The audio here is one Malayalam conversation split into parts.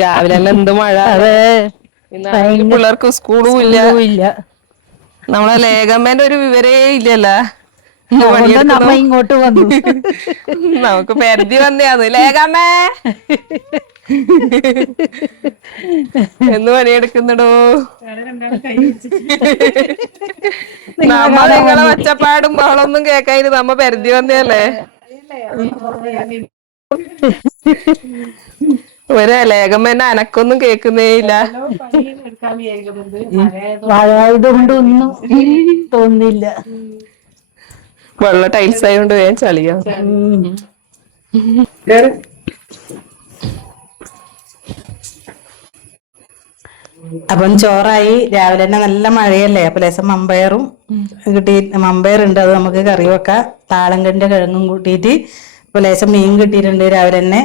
രാവിലെ എല്ലാം എന്ത് മഴ. അതെ, ഇന്നാണെങ്കിൽ പിള്ളേർക്ക് സ്കൂളും ഇല്ല. നമ്മളെ ലേഖമ്മേന്റെ ഒരു വിവരേ ഇല്ലല്ലോ. ഇന്ന് അതുകൊണ്ട് പണിയെടുക്കുന്നു. നമ്മ ഇങ്ങോട്ട് വന്നു. നമുക്ക് പരിധി വന്നയാന്ന് ലേഖമ്മേ എന്ന് പണിയെടുക്കുന്നുടോ. നിങ്ങളെ നമ്മ കാണാൻ നിങ്ങളെ വന്നിട്ട്. ഒച്ചപ്പാടും ബഹളൊന്നും കേക്കാന് നമ്മ പരിധി വന്നയല്ലേ. ഒരു ലേഖമ്മേന്റെ അനക്കൊന്നും കേക്കുന്നേ ഇല്ല. മഴയായതുകൊണ്ടൊന്നും തോന്നില്ല. വെള്ള ടൈൽസ് ആയതുകൊണ്ട് വേഗം ചളിയാ. അപ്പം ചോറായി. രാവിലെ തന്നെ നല്ല മഴയല്ലേ, അപ്പൊ ലേശം മമ്പയറും കിട്ടി. മമ്പയറുണ്ട്, അത് നമുക്ക് കറി വെക്കാം. താളങ്കന്റെ കിഴങ്ങും കൂട്ടിയിട്ട് ഇപ്പൊ ലേശം മീൻ കിട്ടിയിട്ടുണ്ട് രാവിലെ തന്നെ.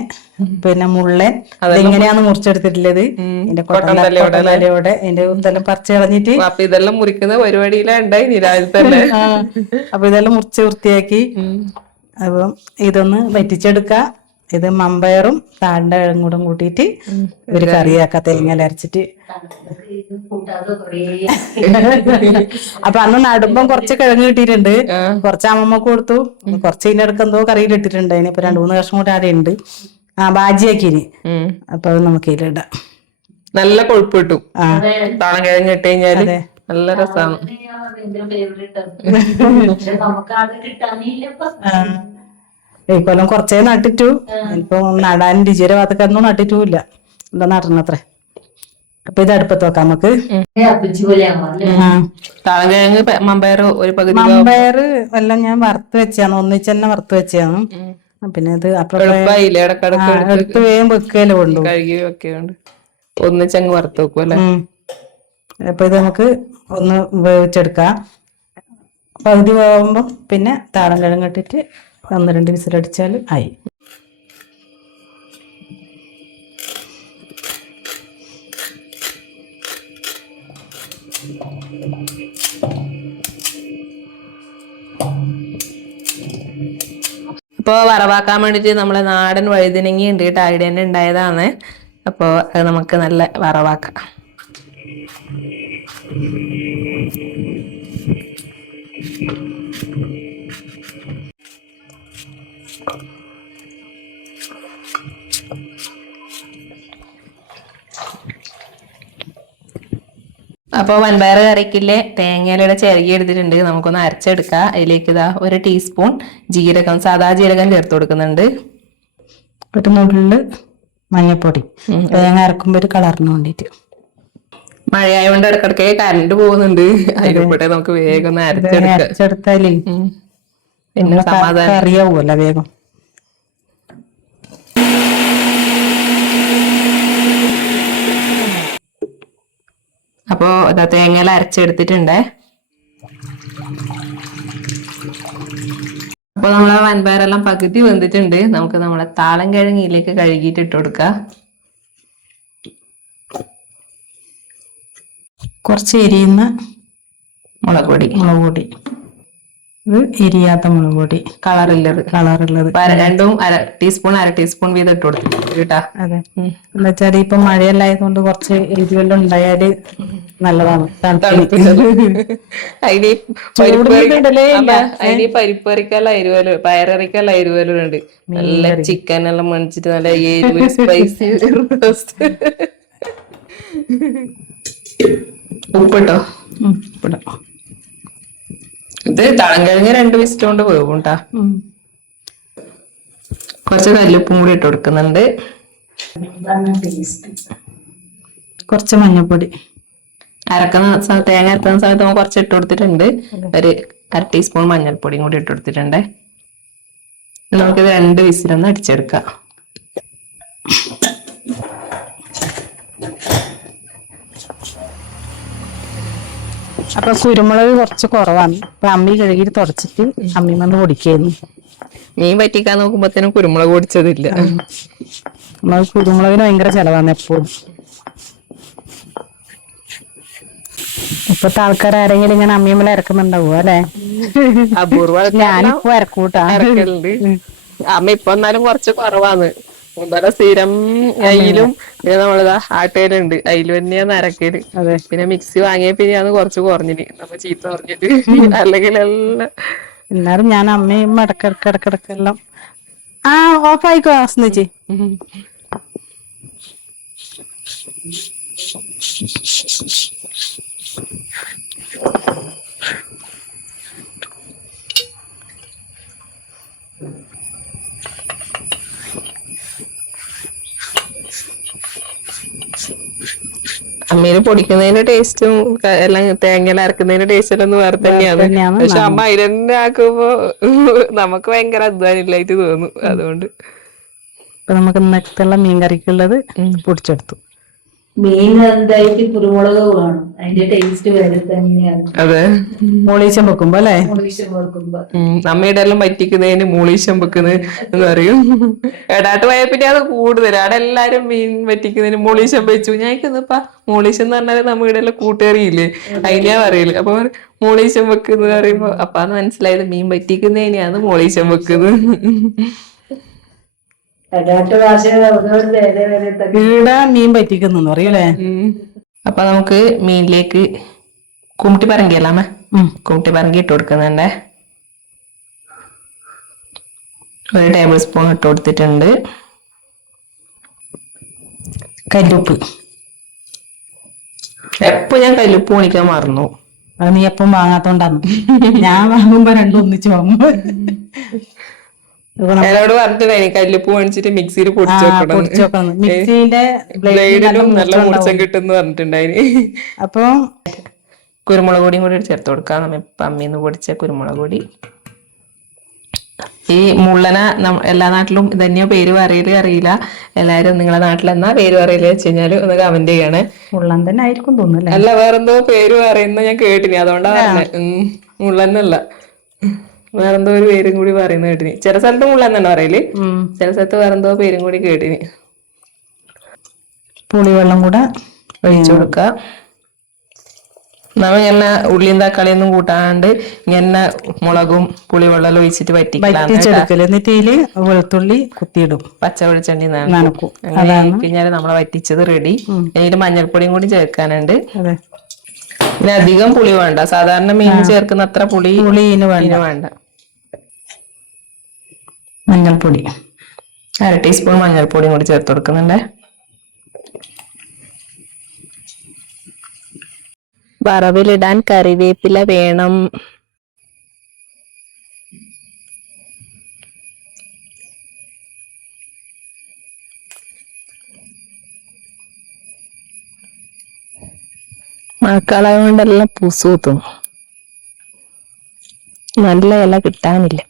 പിന്നെ മുള്ളൻ ഇതെങ്ങനെയാന്ന് മുറിച്ചെടുത്തിട്ടുള്ളത്. ഇതിന്റെ കൊട്ടന്തലയോടെ അതിന്റെ ഇതെല്ലാം പറിച്ച് കളഞ്ഞിട്ട്. അപ്പൊ ഇതെല്ലാം മുറിക്കുന്ന പരിപാടിയിലാ ഉണ്ടായി രാവിലെ തന്നെ. അപ്പൊ ഇതെല്ലാം മുറിച്ച് വൃത്തിയാക്കി. അപ്പം ഇതൊന്ന് വറ്റിച്ചെടുക്ക. ഇത് മമ്പയറും താണ്ട കിഴങ്ങൂടും കൂട്ടിയിട്ട് ഒരു കറിയാക്ക, തേങ്ങ അരച്ചിട്ട്. അപ്പൊ അന്ന് നടുമ്പം കുറച്ച് കിഴങ്ങ് കിട്ടിയിട്ടുണ്ട്. കുറച്ച് അമ്മമ്മക്ക് കൊടുത്തു. കുറച്ച് ഇതിന്റെ അടുക്ക് എന്തോ കറിയിൽ ഇട്ടിട്ടുണ്ട്. അതിനിപ്പോ 2-3 കഷ്ണം കൂടെ അവിടെ ഉണ്ട്. ബാജിയാക്കിനി. അപ്പൊ അത് നമുക്ക് ഇതിലിടാം. നല്ല കൊഴുപ്പ് കിട്ടും. താളം കിഴങ്ങ് ഇട്ട് കഴിഞ്ഞാല് നല്ല രസമാണ്. ഈ കൊല്ലം കുറച്ചേ നട്ടിട്ടു. ഇപ്പൊ നടാൻ രുചിയുടെ ഭാഗത്തൊന്നും നട്ടിട്ടുമില്ല. എന്താ നടണത്രേ. അപ്പൊ ഇത് അടുപ്പത്ത് വെക്കാം നമുക്ക്. താളം കിഴങ്ങ് മമ്പയർ ഒരു പകുതി. മമ്പയർ എല്ലാം ഞാൻ വറുത്ത് വെച്ചാണ്, ഒന്നിച്ച് തന്നെ വറുത്ത് വെച്ചാണ്. പിന്നെ ഇത് എളുപ്പമായില്ലേ, ഇടക്കിടക്ക് എടുത്ത് വേഗം വെക്കല്ലോ കൊണ്ടു, കഴുകി വെക്കുന്നുണ്ട്. ഒന്നിച്ചങ്ങ് വറുത്ത് വെക്കും അല്ലെ. അപ്പൊ ഇത് നമുക്ക് ഒന്ന് വേവിച്ചെടുക്കാം. പകുതി വേവുമ്പോ പിന്നെ താളം കിഴങ്ങ് ഇട്ടിട്ട് 1-2 വിസിലടിച്ചാൽ ആയി. അപ്പോൾ വറവാക്കാൻ വേണ്ടിയിട്ട് നമ്മളെ നാടൻ വഴുതനങ്ങ ഉണ്ട് കേട്ടോ. അവിടെ തന്നെ ഉണ്ടായതാണ്. അപ്പോൾ അത് നമുക്ക് നല്ല വറവാക്കാം. അപ്പോൾ വൻപയർ കറിക്കില്ലേ തേങ്ങയിലൂടെ ചിരകി എടുത്തിട്ടുണ്ട്. നമുക്കൊന്ന് അരച്ചെടുക്കാം. അതിലേക്ക് ഇതാ 1 ടീസ്പൂൺ ജീരകം, സാദാ ജീരകം ചേർത്ത് കൊടുക്കുന്നുണ്ട്. ഒരു നുള്ള് മഞ്ഞൾപ്പൊടി, തേങ്ങ അരക്കുമ്പോൾ ഒരു കളറിന് വേണ്ടിയിട്ട്. മഴയായതുകൊണ്ട് ഇടക്കിടക്ക് കറണ്ട് പോകുന്നുണ്ട്. അതിലൂടെ നമുക്ക് വേഗം ഒന്ന് അരച്ചെടുത്താലേ പിന്നെ സമാധാനം അറിയാവൂല വേഗം. അപ്പോ ഇതാ തേങ്ങ അരച്ചെടുത്തിട്ടുണ്ട്. അപ്പൊ നമ്മളെ വൻപയറെല്ലാം പകുതി വെന്തിട്ടുണ്ട്. നമുക്ക് നമ്മളെ താളം കിഴങ്ങിലേക്ക് കഴുകിയിട്ട് ഇട്ട് കൊടുക്കാം. കുറച്ച് എരിയുന്ന മുളക് പൊടി. ഇത് എരിയാത്ത മുളക് പൊടി, കളറുള്ളത്. രണ്ടും അര ടീസ്പൂൺ വീതം ഇട്ട് കൊടുത്തു കേട്ടാ. അതെ, എന്താ വെച്ചാല് ഇപ്പൊ മഴയെല്ലായതുകൊണ്ട് കുറച്ച് എരിവെല്ലാം ഉണ്ടായാല് നല്ലതാണ്. അതിന് പരിപ്പറിക്കല്ല എരിവലും പയററിക്കല്ല എരിവലും ഉണ്ട്. നല്ല ചിക്കൻ എല്ലാം മേടിച്ചിട്ട് നല്ല എരിവ് സ്പൈസി. ഉപ്പിട്ടോ? ഉപ്പിടാം. ഇത് തളം കഴിഞ്ഞ് 2 വിസിൽ കൊണ്ട് വേവും ട്ടാ. കുറച്ച് കല്ലുപ്പും കൂടി ഇട്ട് കൊടുക്കുന്നുണ്ട്. കുറച്ച് മഞ്ഞൾപ്പൊടി. തേങ്ങ അരക്കുന്ന സമയത്ത് നമ്മൾ കുറച്ച് ഇട്ട് കൊടുത്തിട്ടുണ്ട്. ഒരു 1/2 ടീസ്പൂൺ മഞ്ഞൾപ്പൊടിയും കൂടി ഇട്ട് കൊടുത്തിട്ടുണ്ട്. നമുക്കിത് 2 വിസിലൊന്ന് അടിച്ചെടുക്കാം. അപ്പൊ കുരുമുളക് കുറച്ച് കുറവാണ്. അപ്പൊ അമ്മി കഴുകിട്ട് തുടച്ചിട്ട് അമ്മി വന്ന് പൊടിക്കായിരുന്നു. മീൻ പറ്റിക്കാൻ നോക്കുമ്പോഴത്തേനും കുരുമുളക് പൊടിച്ചതില്ല. കുരുമുളകിന് ഭയങ്കര ചെലവാണ് എപ്പോഴും. ഇപ്പത്തെ ആൾക്കാർ ആരെങ്കിലും ഇങ്ങനെ അമ്മിയമ്മല ഇറക്കുന്നുണ്ടാവോ അല്ലെ? അപൂർവ. ഞാനിപ്പോ ഇറക്കൂട്ടാ. അമ്മ ഇപ്പൊ എന്നാലും കുറച്ച് കുറവാണ്. ഇവിടെ സ്ഥിരം അയിലും പിന്നെ നമ്മളിതാ ആട്ടയിലുണ്ട് അയില് തന്നെയാ അരക്കല്. അതെ. പിന്നെ മിക്സി വാങ്ങിയ പിന്നെ അത് കുറച്ച് കുറഞ്ഞിന് നമ്മ ചീത്ത പറഞ്ഞിട്ട്. അല്ലെങ്കിൽ എല്ലാം എന്നാലും ഞാൻ അമ്മയും ഇടക്കിടക്കെല്ലാം ഓഫ് ആയിക്കോ സ്നേച്ചി. അമ്മീന് പൊടിക്കുന്നതിന്റെ ടേസ്റ്റും എല്ലാം തേങ്ങ അരക്കുന്നതിന്റെ ടേസ്റ്റ് എല്ലാം ഒന്ന് വേറെ തന്നെയാണ്. പക്ഷെ അമ്മ അതിലെന്നെ ആക്കുമ്പോ നമുക്ക് ഭയങ്കര അധ്വാനില്ലായിട്ട് തോന്നും. അതുകൊണ്ട് ഇപ്പൊ നമുക്ക് ഇന്നത്തെ മീൻ കറിക്കുള്ളത് പൊടിച്ചെടുത്തു. മീൻ എന്തായിട്ട് കുരുമുളക് വേണം, അതിന്റെ ടേസ്റ്റ് വേറെ തന്നെയാണ്. അതെ, മോളീശം വെക്കുമ്പോ അല്ലേ? മോളിശം വെക്കുമ്പോ അമ്മയുടെ എല്ലാം പറ്റിക്കുന്നതിന് മൂളീശം വെക്കുന്നത് എന്ന് പറയും. എടാട്ട് പോയ പിന്നെ അത് കൂടുതൽ അവിടെ എല്ലാരും മീൻ പറ്റിക്കുന്നതിന് മൂളീശം വെച്ചു. ഞാനിപ്പ മൂളീശം എന്ന് പറഞ്ഞാല് നമ്മുടെ എല്ലാം കൂട്ടുകറിയില്ലേ അതിനെയാ പറയല്. അപ്പൊ മൂളീശം വെക്കുന്നത് പറയുമ്പോ അപ്പാന്ന് മനസ്സിലായത് മീൻ പറ്റിക്കുന്നതിനെയാണ് മൂളീശം വെക്കുന്നത്. ഭാഷ ഈട മീൻ പറ്റിക്കുന്നു അറിയൂലേ. അപ്പൊ നമുക്ക് മീനിലേക്ക് കുമിട്ടി പറങ്കിയല്ല അമ്മ, കുമിട്ടി പറങ്കി ഇട്ട് കൊടുക്കുന്നുണ്ടേ. 1 ടേബിൾ സ്പൂൺ ഇട്ട് കൊടുത്തിട്ടുണ്ട്. കല്ലുപ്പ്. എപ്പൊ ഞാൻ കല്ലുപ്പ് മേടിക്കാൻ മറന്നു. അത് നീ എപ്പം വാങ്ങാത്തോണ്ടാന്ന്. ഞാൻ വാങ്ങുമ്പോ രണ്ടും ഒന്നിച്ച് വാങ്ങും. എന്നോട് പറഞ്ഞിട്ടുണ്ടായി കല്ലുപ്പ് മേടിച്ചിട്ട് മിക്സിയിൽ പൊടിച്ചു വെക്കണം, മിക്സിന്റെ ബ്ലേഡിലും നല്ല മൂർച്ചം കിട്ടും പറഞ്ഞിട്ടുണ്ടായിന്. അപ്പൊ കുരുമുളക് പൊടിയും കൂടി ചേർത്ത് കൊടുക്കാം. നമ്മ അമ്മീന്ന് പൊടിച്ച കുരുമുളക് പൊടി. ഈ മുള്ളന എല്ലാ നാട്ടിലും ഇതന്നെയോ പേര് പറയല് അറിയില്ല. എല്ലാരും നിങ്ങളെ നാട്ടിൽ എന്നാ പേര് പറയല് വെച്ച് കഴിഞ്ഞാല് ഒന്ന് കമന്റ് ചെയ്യണേ. മുള്ളൻ തന്നെ ആയിരിക്കും തോന്നുന്നല്ലേ? അല്ല, വേറെന്തോ പേര് പറയുന്ന ഞാൻ കേട്ടിനി, അതുകൊണ്ടാ പറഞ്ഞത്. മുള്ളന്നല്ല, വേറെന്തോ ഒരു പേരും കൂടി പറയുന്ന കേട്ടിനി. ചില സ്ഥലത്ത് മുള്ളൻ തന്നെ പറയല്, ചില സ്ഥലത്ത് വേറെന്തോ പേരും കൂടി കേട്ടിനി. പുളിവെള്ളം കൂടെ ഒഴിച്ചു കൊടുക്ക. നമ്മ ഇങ്ങനെ ഉള്ളിയും തക്കാളിയൊന്നും കൂട്ടാണ്ട് ഇങ്ങനെ മുളകും പുളിവെള്ളം ഒഴിച്ചിട്ട് വറ്റിച്ചെടുക്കല്. എന്നിട്ട് ഇതില് വെളുത്തുള്ളി കുത്തിയിടും, പച്ച വെളിച്ചെണ്ണി നനക്കും. കഴിഞ്ഞാല് നമ്മളെ വറ്റിച്ചത് റെഡി. അതിൽ മഞ്ഞൾപ്പൊടിയും കൂടി ചേർക്കാനുണ്ട്. അതെ. പിന്നെ അധികം പുളി വേണ്ട, സാധാരണ മീൻ ചേർക്കുന്ന അത്ര പുളി വേണ്ട. മഞ്ഞൾപ്പൊടി 1/2 ടീസ്പൂൺ മഞ്ഞൾപ്പൊടിയും കൂടി ചേർത്ത് കൊടുക്കുന്നുണ്ട്. വറവിലിടാൻ കറിവേപ്പില വേണം. മഴക്കാലം കൊണ്ടെല്ലാം പൂസൂത്തും, നല്ല ഇല കിട്ടാനില്ല.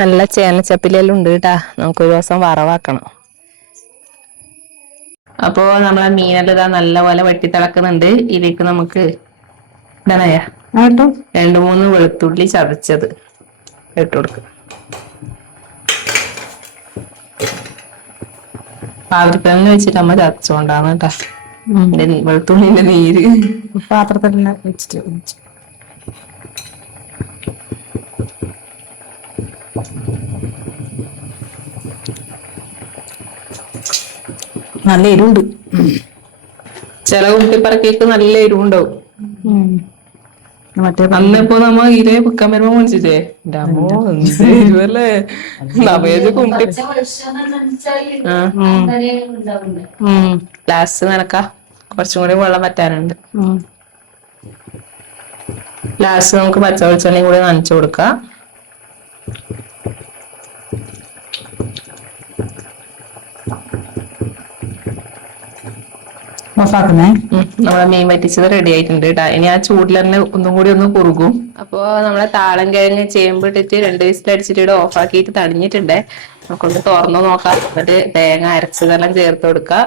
നല്ല ചേനച്ചപ്പിലെല്ലാം ഉണ്ട് കേട്ടാ, നമുക്കൊരു ദിവസം വറവാക്കണം. അപ്പോ നമ്മളെ മീനെല്ലാം ഇതാ നല്ല പോലെ വെട്ടി തിളക്കുന്നുണ്ട്. ഇതിലേക്ക് നമുക്ക് എന്താണയ 2-3 വെളുത്തുള്ളി ചതച്ചത് ഇട്ട് കൊടുക്കുക. പാത്രത്തിൽ വെച്ചിട്ട് അമ്മ ചതച്ചോണ്ടാണ് കേട്ടാ, വെളുത്തുള്ളിന്റെ നീര് പാത്രത്തിൽ വെച്ചിട്ട് നല്ല എരിവുണ്ട്. ചില കുട്ടിപ്പറക്കേക്ക് നല്ല എരിവുണ്ടാവും. മറ്റേ അന്നിപ്പോ നമ്മ ഇരേ വെക്കാൻ വരുമ്പോ മേടിച്ചിട്ടേ അമ്മോ എന്ത് എരിവല്ലേ. ലാസ്റ്റ് നനക്ക കുറച്ചും കൂടി വെള്ളം പറ്റാനുണ്ട്. ലാസ്റ്റ് നമുക്ക് പച്ച വെളിച്ചെണ്ണയും കൂടി നനച്ചു കൊടുക്കാം. നമ്മളെ മീൻ വറ്റിച്ചത് റെഡി ആയിട്ടുണ്ട് കേട്ടാ. ഇനി ആ ചൂടിൽ തന്നെ ഒന്നും കൂടി ഒന്ന് കുറുകും. അപ്പൊ നമ്മളെ താളം കിഴങ്ങ് ചേമ്പ് ഇട്ടിട്ട് 2 വിസിൽ അടിച്ചിട്ട് ഓഫ് ആക്കിയിട്ട് തണിഞ്ഞിട്ടുണ്ടേ. നമുക്കൊന്ന് തുറന്നു നോക്കാം. എന്നിട്ട് തേങ്ങ അരച്ചതെല്ലാം ചേർത്ത് കൊടുക്കാം.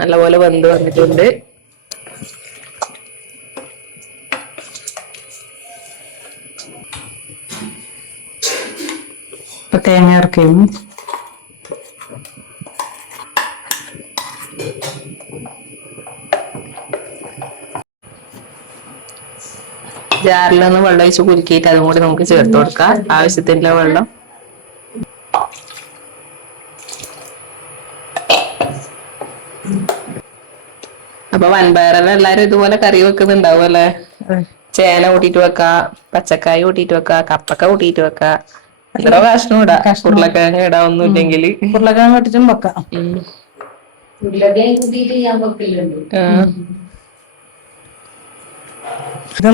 നല്ലപോലെ വെന്ത് വന്നിട്ടുണ്ട്. തേങ്ങ ഇറക്കും. ജാറിലൊന്ന് വെള്ളം ഒഴിച്ച് കുലുക്കിയിട്ട് അതും കൂടി നമുക്ക് ചേർത്ത് കൊടുക്കാം. ആവശ്യത്തിനുള്ള വെള്ളം. അപ്പൊ വൻപയറെല്ലാം എല്ലാരും ഇതുപോലെ കറി വെക്കുന്നുണ്ടാവും അല്ലെ? ചേന കൂട്ടിട്ട് വെക്കാ, പച്ചക്കായ കൂട്ടിട്ട് വെക്കാ, കപ്പക്ക കൂട്ടിട്ട് വെക്കാ, എത്ര കഷ്ണം ഇടാ. ഉരുളക്കിഴങ്ങ് ഇടാ ഒന്നുമില്ലെങ്കിൽ ഉരുളക്കിഴങ്ങ് ഇട്ടിട്ടും വെക്കാം. ഉരുളക്കിഴങ്ങ് കൂട്ടിയിട്ട് ഞാൻ വെക്കലുണ്ട്. ഇത്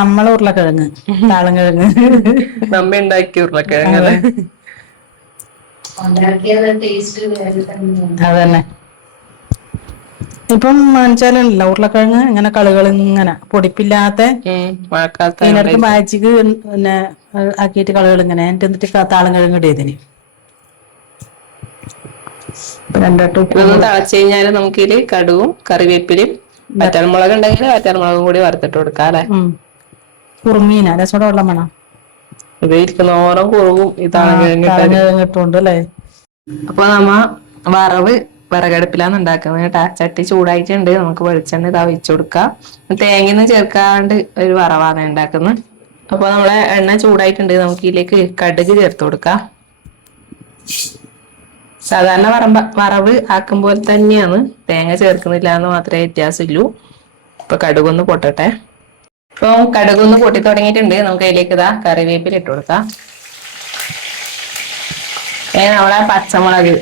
നമ്മളെ ഉരുളക്കിഴങ്ങ്, താളൻകിഴങ്ങ് നമ്മ ഉണ്ടാക്കിയ ഉരുളക്കിഴങ്ങ് അല്ലെ? ഉണ്ടാക്കിയത് ടേസ്റ്റ് വേറെ തന്നെയാണ്. അതന്നെ. ഇപ്പം മനസ്സിലല്ല ഉരുളക്കിഴങ്ങ് ഇങ്ങനെ കളുകൾ ഇങ്ങനെ പൊടിപ്പില്ലാത്ത മഴക്കാലത്ത് ഇതിനടുത്ത് മാജിക്ക് പിന്നെ ആക്കിയിട്ട് കളുകൾ ഇങ്ങനെ എന്നിട്ട് താളം കിഴങ്ങ് ഇടിയതിന് ഇതൊന്ന് തിളച്ചു കഴിഞ്ഞാല് നമുക്കിതില് കടുവും കറിവേപ്പിലും വറ്റൽമുളക് ഉണ്ടെങ്കിൽ വറ്റൽമുളകും കൂടി വറുത്തിട്ട് കൊടുക്കാം അല്ലെ? കുറുമീന രസോടെ വെള്ളം വേണം. ഇത് ഇരിക്കുന്നോളം കുറുവും ഈ താളം കിഴങ്ങ് ഇട്ടുണ്ട് അല്ലേ? അപ്പൊ നമ്മ വറവ് വിറകടുപ്പിലാണ് ഉണ്ടാക്കുന്നത് കേട്ടാ. ചട്ടി ചൂടായിട്ടുണ്ട്. നമുക്ക് വെളിച്ചെണ്ണ ഇതാ വെച്ചു കൊടുക്കാം. തേങ്ങയൊന്നും ചേർക്കാണ്ട് ഒരു വറവാണ് ഉണ്ടാക്കുന്നത്. അപ്പൊ നമ്മളെ എണ്ണ ചൂടായിട്ടുണ്ട്. നമുക്ക് ഇതിലേക്ക് കടുക് ചേർത്ത് കൊടുക്കാം. സാധാരണ വറവ് ആക്കുമ്പോൾ തന്നെയാണ്, തേങ്ങ ചേർക്കുന്നില്ല എന്ന് മാത്രമേ വ്യത്യാസമുള്ളൂ. ഇപ്പൊ കടുകൊന്ന് പൊട്ടട്ടെ. ഇപ്പൊ കടുകൊന്ന് പൊട്ടി തുടങ്ങിയിട്ടുണ്ട്. നമുക്ക് അതിലേക്ക് ഇതാ കറിവേപ്പില ഇട്ട് കൊടുക്കാം. നമ്മളെ പച്ചമുളക്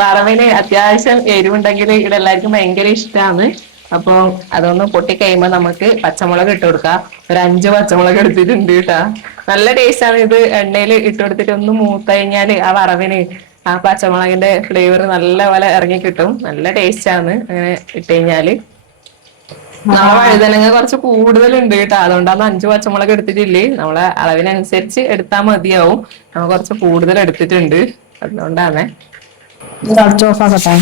വറവിന് അത്യാവശ്യം എരിവുണ്ടെങ്കിൽ ഇവിടെ എല്ലാവർക്കും ഭയങ്കര ഇഷ്ടമാണ്. അപ്പൊ അതൊന്ന് പൊട്ടി കഴിയുമ്പോ നമുക്ക് പച്ചമുളക് ഇട്ട് കൊടുക്കാം. ഒരു 5 പച്ചമുളക് എടുത്തിട്ടുണ്ട് കേട്ടാ. നല്ല ടേസ്റ്റ് ആണ് ഇത്. എണ്ണയിൽ ഇട്ട് കൊടുത്തിട്ട് ഒന്ന് മൂത്ത് കഴിഞ്ഞാല് ആ വറവിന് ആ പച്ചമുളകിന്റെ ഫ്ലേവർ നല്ല പോലെ ഇറങ്ങി കിട്ടും. നല്ല ടേസ്റ്റ് ആണ് അങ്ങനെ ഇട്ട് കഴിഞ്ഞാല്. നമ്മളെ വഴുതനങ്ങ കുറച്ച് കൂടുതലുണ്ട് കേട്ടോ. അതുകൊണ്ടാണ് 5 പച്ചമുളക് എടുത്തിട്ടില്ലേ. നമ്മളെ അളവിനനുസരിച്ച് എടുത്താൽ മതിയാവും. നമ്മൾ കുറച്ച് കൂടുതൽ എടുത്തിട്ടുണ്ട്, അതുകൊണ്ടാണ്. ഓഫാക്കട്ടെ.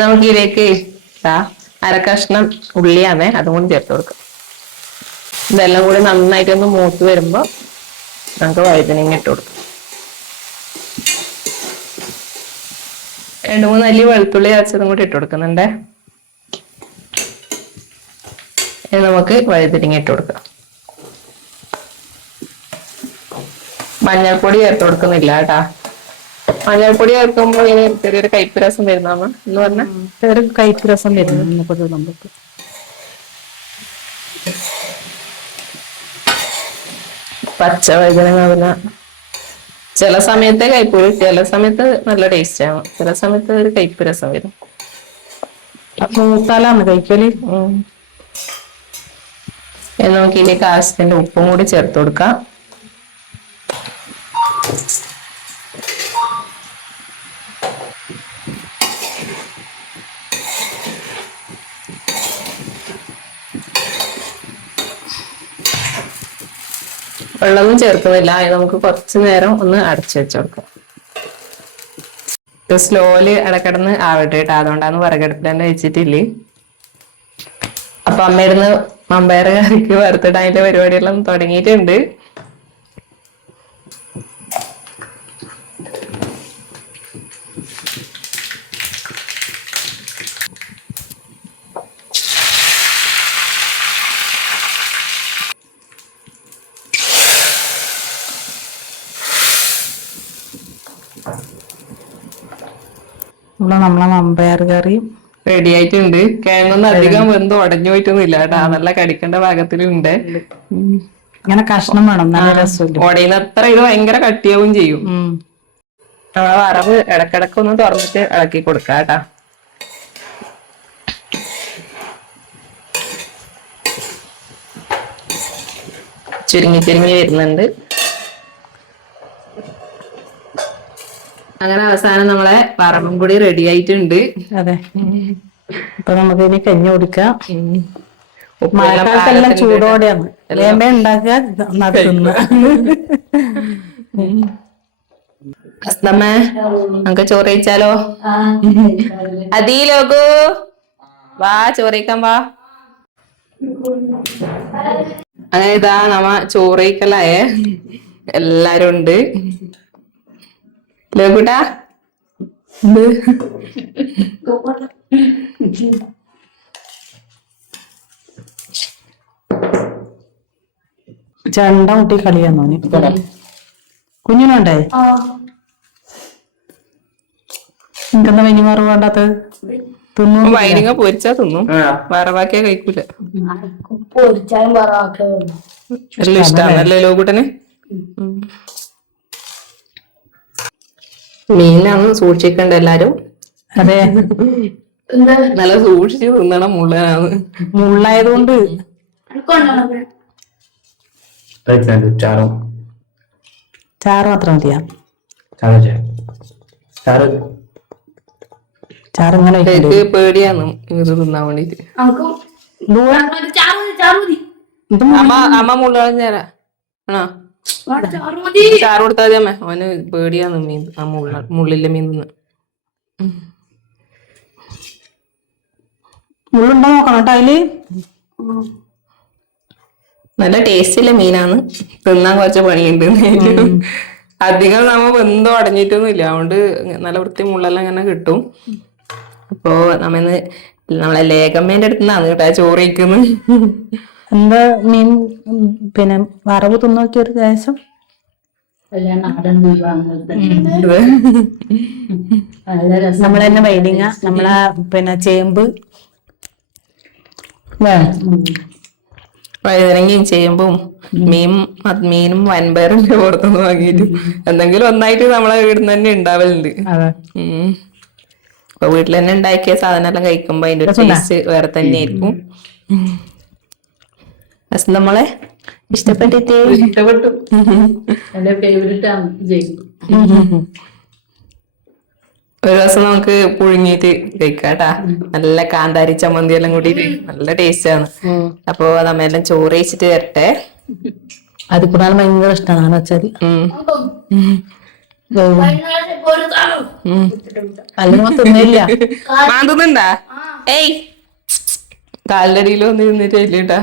നമുക്ക് ഇതിലേക്ക് അരക്കഷ്ണം ഉള്ളിയാണേ, അതും കൂടി ചേർത്ത് കൊടുക്കാം. ഇതെല്ലാം കൂടി നന്നായിട്ടൊന്ന് മൂത്ത് വരുമ്പോ നമുക്ക് വഴുതനങ്ങ ഇട്ട് കൊടുക്കാം. 2-3 അല്ലി വെളുത്തുള്ളി അരച്ചതും കൂടി ഇട്ട് കൊടുക്കുന്നുണ്ടേ. നമുക്ക് വഴുതനങ്ങ ഇട്ട് കൊടുക്കാം. മഞ്ഞൾപ്പൊടി ചേർത്ത് കൊടുക്കുന്നില്ല കേട്ടാ. മഞ്ഞൾപ്പൊടി ചേർക്കുമ്പോ ഇങ്ങനെ ചെറിയൊരു കയ്പ്പ് രസം വരുന്ന എന്ന് പറഞ്ഞാൽ ഒരു കയ്പ്പ് രസം വരുന്നു നമുക്ക്. പച്ച വഴുതനങ്ങ പിന്നെ ചില സമയത്തെ കയ്പ്പ് വരും, ചില സമയത്ത് നല്ല ടേസ്റ്റ് ആണ്, ചില സമയത്ത് ഒരു കയ്പ്പ് രസം വരും. അപ്പൊ തലാന്ന് കഴിക്കല്. നമുക്ക് ഇതിലേക്ക് ആവശ്യത്തിന്റെ ഉപ്പും കൂടി ചേർത്ത് കൊടുക്കാം. വെള്ളമൊന്നും ചേർക്കുന്നില്ല. നമുക്ക് കുറച്ചു നേരം ഒന്ന് അടച്ചു വെച്ച് കൊടുക്കാം. സ്ലോയില് ഇടക്കിടന്ന് ആവട്ടെ കേട്ടോ. അതുകൊണ്ടാണ് വിറകടുപ്പിൽ തന്നെ വെച്ചിട്ടില്ലേ. അപ്പൊ അമ്മയിരുന്ന് മമ്പയർ കറിക്ക് വറുത്തിട്ട് അതിന്റെ പരിപാടിയെല്ലാം തുടങ്ങിയിട്ടുണ്ട്. നമ്മളെ മമ്പയർ കറി റെഡി ആയിട്ടുണ്ട്. കിഴങ്ങൊന്നും അധികം വെന്ത് ഉടഞ്ഞു പോയിട്ടൊന്നുമില്ല കേട്ടാ. നല്ല കടിക്കേണ്ട പാകത്തിലുണ്ട്. ഇങ്ങനെ കഷ്ണം വേണം, നല്ല രസമില്ല. ഉടയുന്നത്ര ഇത് ഭയങ്കര കട്ടിയാവും ചെയ്യും. നമ്മളെ വറവ് ഇടക്കിടക്കൊന്ന് തുറന്നിട്ട് ഇളക്കി കൊടുക്കാം കേട്ടാ. ചുരുങ്ങി ചുരുങ്ങി വരുന്നുണ്ട്. അങ്ങനെ അവസാനം നമ്മളെ വറവും കൂടി റെഡി ആയിട്ടുണ്ട്. അതെ. അപ്പൊ നമുക്ക് ഇനി കഞ്ഞി കുടിക്കാം. മഴക്കാലത്തെല്ലാം ചൂടോടെയാണ് വേമ്പ ഉണ്ടാക്കുക, നടത്തുന്ന. അസ്തമ്മേ നമുക്ക് ചോറ് കഴിച്ചാലോ? അതീ ലോകോ വാ ചോറ് കഴിക്കാൻ വാ. അങ്ങനെ ഇതാ നമ്മ ചോറയിക്കലായേ, എല്ലാരും ഉണ്ട്. ലോകൂട്ടാ എന്ത് ചെണ്ട മുട്ടി കളിയാന്നോ നീ കുഞ്ഞിനുണ്ടേ? നിനക്കെന്താ ഇനി മറവ് വേണ്ടാത്തത്? തിന്നു വൈനിങ്ങ പൊരിച്ചാ തിന്നും, വറവാക്കിയാ കഴിക്കൂല. പൊരിച്ചാലും പറവാക്കോ എല്ലാം ഇഷ്ടമാണല്ലേ ലോകൂട്ടന്? മീനാണ് സൂക്ഷിക്കണ്ട എല്ലാരും. അതെ, നല്ല സൂക്ഷിച്ച് തിന്നണം, മുള്ളനാണ്. മുള്ളായതുകൊണ്ട് ചാറ് മാത്രം മതിയാ. ചാറ് ഇങ്ങനെ എനിക്ക് പേടിയാന്ന് ഇത് തിന്നാൻ വേണ്ടിട്ട്. അമ്മ മുള്ള കളഞ്ഞേരാ ആണോ? ചാറ് കൊടുത്താ മതി അമ്മ, അവന് പേടിയാന്ന് മീൻ, ആ മുള്ളിലെ മീൻ തിന്ന്. മുള്ളുണ്ടോ നോക്കണം കേട്ടോ അതില്. നല്ല ടേസ്റ്റില്ല മീനാണ്, തിന്നാൻ കുറച്ച് പണിയുണ്ട്. അധികം നമ്മ വെന്തോ അടഞ്ഞിട്ടൊന്നും ഇല്ല, അതുകൊണ്ട് നല്ല വൃത്തി മുള്ളെല്ലാം ഇങ്ങനെ കിട്ടും. അപ്പൊ നമ്മന്ന് നമ്മളെ ലേഖമ്മേന്റെ അടുത്ത് നിന്നാണ് കേട്ടാ ചോറ് കഴിക്കുന്നത്. എന്താ മീൻ പിന്നെ വറവ് തിന്നോക്കിയ ഒരു ദേശം നാടൻ നമ്മള് തന്നെ വൈഡിങ്ങ, നമ്മളെ പിന്നെ ചേമ്പ് വഴുതനങ്ങയും ചേമ്പും മീനും വൻപയറും പുറത്തുനിന്ന് വാങ്ങിയിട്ട് എന്തെങ്കിലും ഒന്നായിട്ട് നമ്മളെ വീടിന് തന്നെ ഉണ്ടാവലുണ്ട്. അപ്പൊ വീട്ടിൽ തന്നെ ഉണ്ടാക്കിയ സാധനം എല്ലാം കഴിക്കുമ്പോ അതിന്റെ ഒരു ടേസ്റ്റ് വേറെ തന്നെ ആയിരിക്കും. നമ്മളെ ഇഷ്ടപ്പെട്ടു. എന്റെ ഫേവറേറ്റ് ആണ് ജയ്. ഒരു ദിവസം നമുക്ക് പുഴുങ്ങിയിട്ട് കഴിക്കാട്ടാ, നല്ല കാന്താരി ചമ്മന്തി എല്ലാം കൂടിയിട്ട് നല്ല ടേസ്റ്റ് ആണ്. അപ്പൊ നമ്മെല്ലാം ചോറ് കഴിച്ചിട്ട് വരട്ടെ. അത് കൂടാതെ ഭയങ്കര ഇഷ്ടമാണ് വെച്ചാല്. അല്ലെങ്കിൽ തിന്നില്ല. മാന്തുന്നുണ്ടാ? ഏയ് കാലിന്റെ അടിയിൽ വന്ന് നിന്നിട്ട് ഇല്ലേട്ടാ.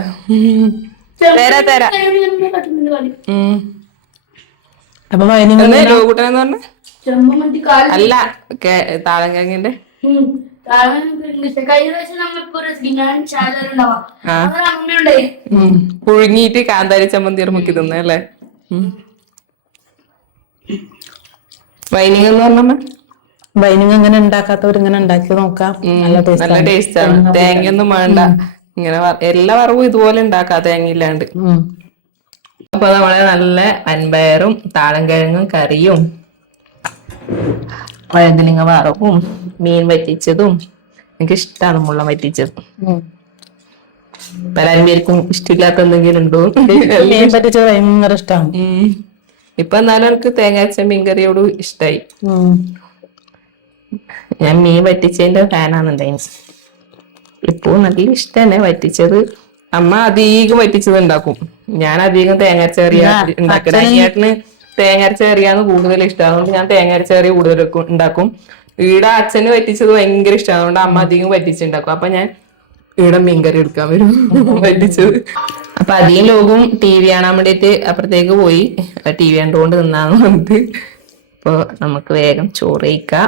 തരാ അപ്പൊ വൈകുന്നേരം ലോകൂട്ടനെന്ന് പറഞ്ഞ അല്ല താളങ്കിന്റെ പുഴുങ്ങിയിട്ട് കാന്താരി ചമ്മന്തി മുക്കി തിന്നല്ലേ. വൈനിങ് എന്ന് പറഞ്ഞ വൈനിങ് ഇങ്ങനെ ഉണ്ടാക്കാത്തവർ ഇങ്ങനെ ഉണ്ടാക്കി നോക്കാം. നല്ല ടേസ്റ്റ് ആണ്. തേങ്ങയൊന്നും വേണ്ട, ഇങ്ങനെ എല്ലാ വറവും ഇതുപോലെ ഉണ്ടാക്കാം തേങ്ങയില്ലാണ്ട്. അപ്പൊ നമ്മളെ നല്ല വൻപയറും താളൻകിഴങ്ങും കറിയും വഴുതനങ്ങ വറവും മീൻ വറ്റിച്ചതും, എനിക്ക് ഇഷ്ടമാണ് മുള്ള വറ്റിച്ചത്. പലരും പേർക്കും ഇഷ്ടമില്ലാത്ത എന്തെങ്കിലും ഉണ്ടോ? മീൻ പറ്റിച്ചത് ഭയങ്കര ഇഷ്ടമാണ്. ഇപ്പൊ എന്നാലും എനിക്ക് തേങ്ങാച്ച മീൻകറിയോട് ഇഷ്ടായി. ഞാൻ മീൻ വറ്റിച്ചതിന്റെ ഫാനാണെന്നുണ്ടായി. ഇപ്പൊ നല്ല ഇഷ്ടം തന്നെ വറ്റിച്ചത്. അമ്മ അധികം വറ്റിച്ചത് ഉണ്ടാക്കും, ഞാൻ അധികം തേങ്ങാരച്ച കറിയാ ഉണ്ടാക്കുന്നത്. അനിയേട്ടന് തേങ്ങാരച്ച കറിയാന്ന് കൂടുതൽ ഇഷ്ടം, അതുകൊണ്ട് ഞാൻ തേങ്ങാരച്ച കറി കൂടുതൽ ഉണ്ടാക്കും. ഈടെ അച്ഛന് വറ്റിച്ചത് ഭയങ്കര ഇഷ്ടമാണ്, അതുകൊണ്ട് അമ്മ അധികം വറ്റിച്ചുണ്ടാക്കും. അപ്പൊ ഞാൻ ഈടെ മീൻകറി എടുക്കാൻ വരും വറ്റിച്ചത്. അപ്പൊ അധികം ലോകം TV കാണാൻ വേണ്ടിട്ട് അപ്പുറത്തേക്ക് പോയി, TV കണ്ടുകൊണ്ട് നിന്നാന്ന് പറഞ്ഞിട്ട്. അപ്പൊ നമുക്ക് വേഗം ചോറ് കഴിക്കാം.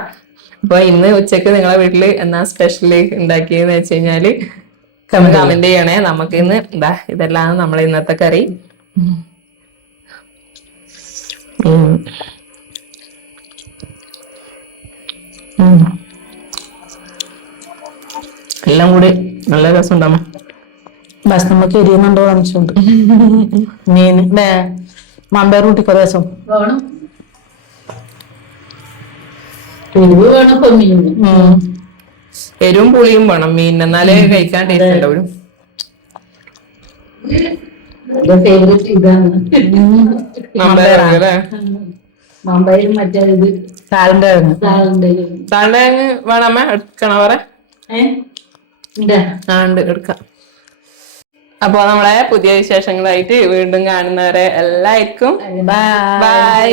അപ്പൊ ഇന്ന് ഉച്ചക്ക് നിങ്ങളെ വീട്ടില് എന്നാ സ്പെഷ്യല് ഉണ്ടാക്കിയെന്ന് വെച്ച് കഴിഞ്ഞാല് കമന്റ് ചെയ്യണേ. നമുക്ക് ഇന്ന് ഇതെല്ലാം നമ്മളെ ഇന്നത്തെ കറി. എല്ലാം കൂടി നല്ല രസം ഉണ്ടാവും. ബസ് നമുക്ക് എരിയുന്നുണ്ടോ കാണിച്ചുണ്ട്. മീൻ മമ്പയർ കൂട്ടിക്കോ രസം വേണം, എരിവ് വേണം. ഇപ്പൊ മീൻ എരിവും പുളിയും വേണം മീൻ, എന്നാലേ കഴിക്കാൻ ടേസ്റ്റ് ഉണ്ടാവും. ഫേവറേറ്റ് ഇതാണ് മമ്പയറല്ലേ? മമ്പയർ മറ്റേ ഇത് താളിന്റെ താഴെ വേണമ്മ എടുക്കണോ പറ? ഉണ്ട് എടുക്കാം. അപ്പൊ നമ്മളെ പുതിയ വിശേഷങ്ങളായിട്ട് വീണ്ടും കാണുന്നവരെ എല്ലാവർക്കും ബൈ.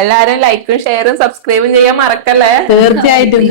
എല്ലാരും ലൈക്കും ഷെയറും സബ്സ്ക്രൈബും ചെയ്യാൻ മറക്കല്ലേ. തീർച്ചയായിട്ടും.